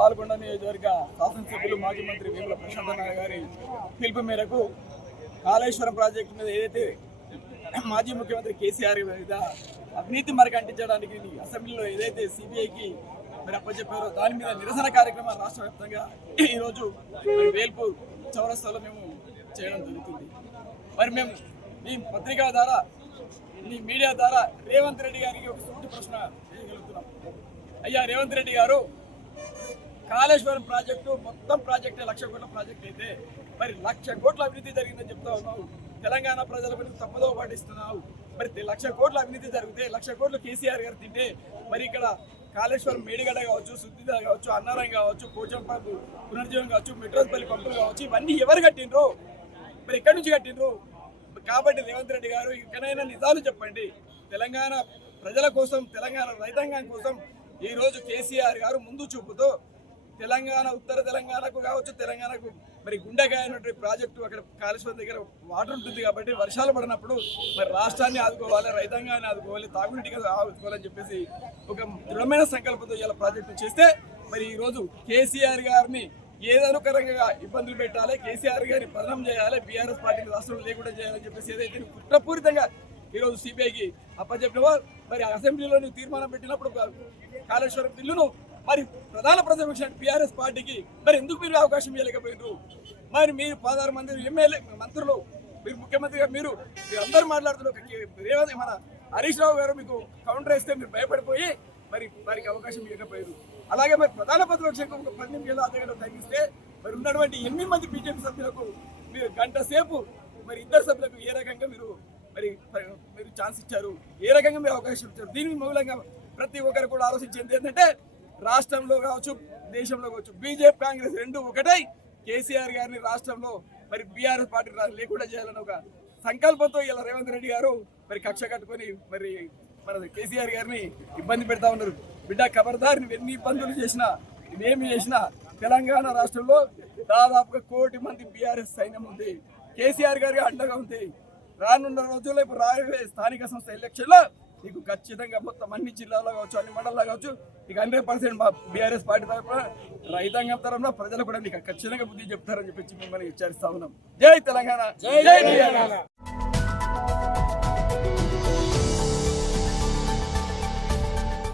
పాల్గొండ నియోజకవర్గ శాసనసభ్యులు మాజీ మంత్రి వేముల ప్రశాంత్ నాయక్ గారి పిలుపు మేరకు కాళేశ్వరం ప్రాజెక్టు మీద ఏదైతే మాజీ ముఖ్యమంత్రి కేసీఆర్ మీద అవినీతి మరకంటించడానికి అసెంబ్లీలో ఏదైతే సిబిఐకి మరి అప్పచెప్పారో దాని మీద నిరసన కార్యక్రమాలు రాష్ట్ర వ్యాప్తంగా ఈరోజు వేల్పు చౌరస్తాలో మేము చేయడం జరుగుతుంది. మరి మేము మీ పత్రికా ద్వారా మీ మీడియా ద్వారా రేవంత్ రెడ్డి గారికి ఒక సూటి ప్రశ్న చేయగలుగుతున్నాం. అయ్యా రేవంత్ రెడ్డి గారు, కాళేశ్వరం ప్రాజెక్టు మొత్తం ప్రాజెక్టే 1,00,000 కోట్ల ప్రాజెక్ట్ అయితే మరి 1,00,000 కోట్ల అవినీతి జరిగిందని చెప్తా ఉన్నావు. తెలంగాణ ప్రజలకు తప్పుదో పాటిస్తున్నావు. మరి 1,00,000 కోట్ల అవినీతి జరిగితే 1,00,000 కోట్లు కేసీఆర్ గారు తింటే మరి ఇక్కడ కాళేశ్వరం మేడిగడ్డ కావచ్చు, శుద్ధిద కావచ్చు, అన్నారం కావచ్చు, పోచంపల్లి పునర్జీవం కావచ్చు, మెట్రోస్పల్లి పంపులు కావచ్చు, ఇవన్నీ ఎవరు కట్టిండ్రు? మరి ఎక్కడి నుంచి కట్టిండ్రు? కాబట్టి రేవంత్ రెడ్డి గారు ఇకనైనా నిజాలు చెప్పండి. తెలంగాణ ప్రజల కోసం, తెలంగాణ రైతాంగం కోసం ఈరోజు కేసీఆర్ గారు ముందు చూపుతూ తెలంగాణ ఉత్తర తెలంగాణకు కావచ్చు, తెలంగాణకు మరి గుండెకాయ అన్నటువంటి ప్రాజెక్టు అక్కడ కాళేశ్వరం దగ్గర వాటర్ ఉంటుంది కాబట్టి వర్షాలు పడినప్పుడు మరి రాష్ట్రాన్ని ఆదుకోవాలి, రైతాంగాన్ని ఆదుకోవాలి, తాగునీటిగా ఆదుకోవాలని చెప్పేసి ఒక దృఢమైన సంకల్పంతో ఇలా ప్రాజెక్టు చేస్తే మరి ఈరోజు కేసీఆర్ గారిని ఏదనుకరంగా ఇబ్బందులు పెట్టాలి, కేసీఆర్ గారిని పతనం చేయాలి, బీఆర్ఎస్ పార్టీని రాష్ట్రంలో లేకుండా చేయాలని చెప్పేసి ఏదైతే కుట్రపూరితంగా ఈరోజు సిబిఐకి అప్పచెప్పినవో మరి అసెంబ్లీలో తీర్మానం పెట్టినప్పుడు కాళేశ్వరం బిల్లును మరి ప్రధాన ప్రతిపక్ష బీఆర్ఎస్ పార్టీకి మరి ఎందుకు మీరు అవకాశం ఇవ్వలేకపోయారు? మరి మీరు 16 మంది ఎమ్మెల్యే మంత్రులు, మీరు ముఖ్యమంత్రిగా మీరు అందరూ మాట్లాడుతున్నారు. మన హరీష్ రావు గారు మీకు కౌంటర్ వేస్తే మీరు భయపడిపోయి మరి వారికి అవకాశం ఇవ్వకపోయారు. అలాగే మరి ప్రధాన ప్రతిపక్షకు ఒక 10 నిమిషాలు అర్ధగంట తగ్గిస్తే మరి ఉన్నటువంటి 8 మంది బీజేపీ సభ్యులకు మీరు గంట సేపు మరి 2 సభ్యులకు ఏ రకంగా మీరు ఛాన్స్ ఇచ్చారు, ఏ రకంగా మీరు అవకాశం ఇచ్చారు? దీని మూలంగా ప్రతి ఒక్కరు కూడా ఆలోచించేది ఏంటంటే రాష్ట్రంలో కావచ్చు, దేశంలో కావచ్చు, బీజేపీ కాంగ్రెస్ రెండు ఒకటై కేసీఆర్ గారిని రాష్ట్రంలో మరి బీఆర్ఎస్ పార్టీ లేకుండా చేయాలని ఒక సంకల్పంతో ఇలా రేవంత్ రెడ్డి గారు మరి కక్ష కట్టుకొని మరి మన కేసీఆర్ గారిని ఇబ్బంది పెడతా ఉన్నారు. బిడ్డ ఖబర్దారిని ఎన్ని ఇబ్బందులు చేసినా, ఇవేమి చేసినా తెలంగాణ రాష్ట్రంలో దాదాపుగా 1 కోటి మంది బీఆర్ఎస్ సైన్యం ఉంది, కేసీఆర్ గారికి అండగా ఉంది. రానున్న రోజుల్లో ఇప్పుడు రాబోయే స్థానిక సంస్థ ఎలక్షన్లో నీకు ఖచ్చితంగా మొత్తం అన్ని జిల్లాలో కావచ్చు, అన్ని మండలాల్లో కావచ్చు, నీకు 100% మా బీఆర్ఎస్ పార్టీ తరఫున రైతాంగం తరఫున ప్రజలు కూడా నీకు ఖచ్చితంగా బుద్ధి చెప్తారని చెప్పి మిమ్మల్ని హెచ్చరిస్తా ఉన్నాం. జై తెలంగాణ, జై తెలంగాణ.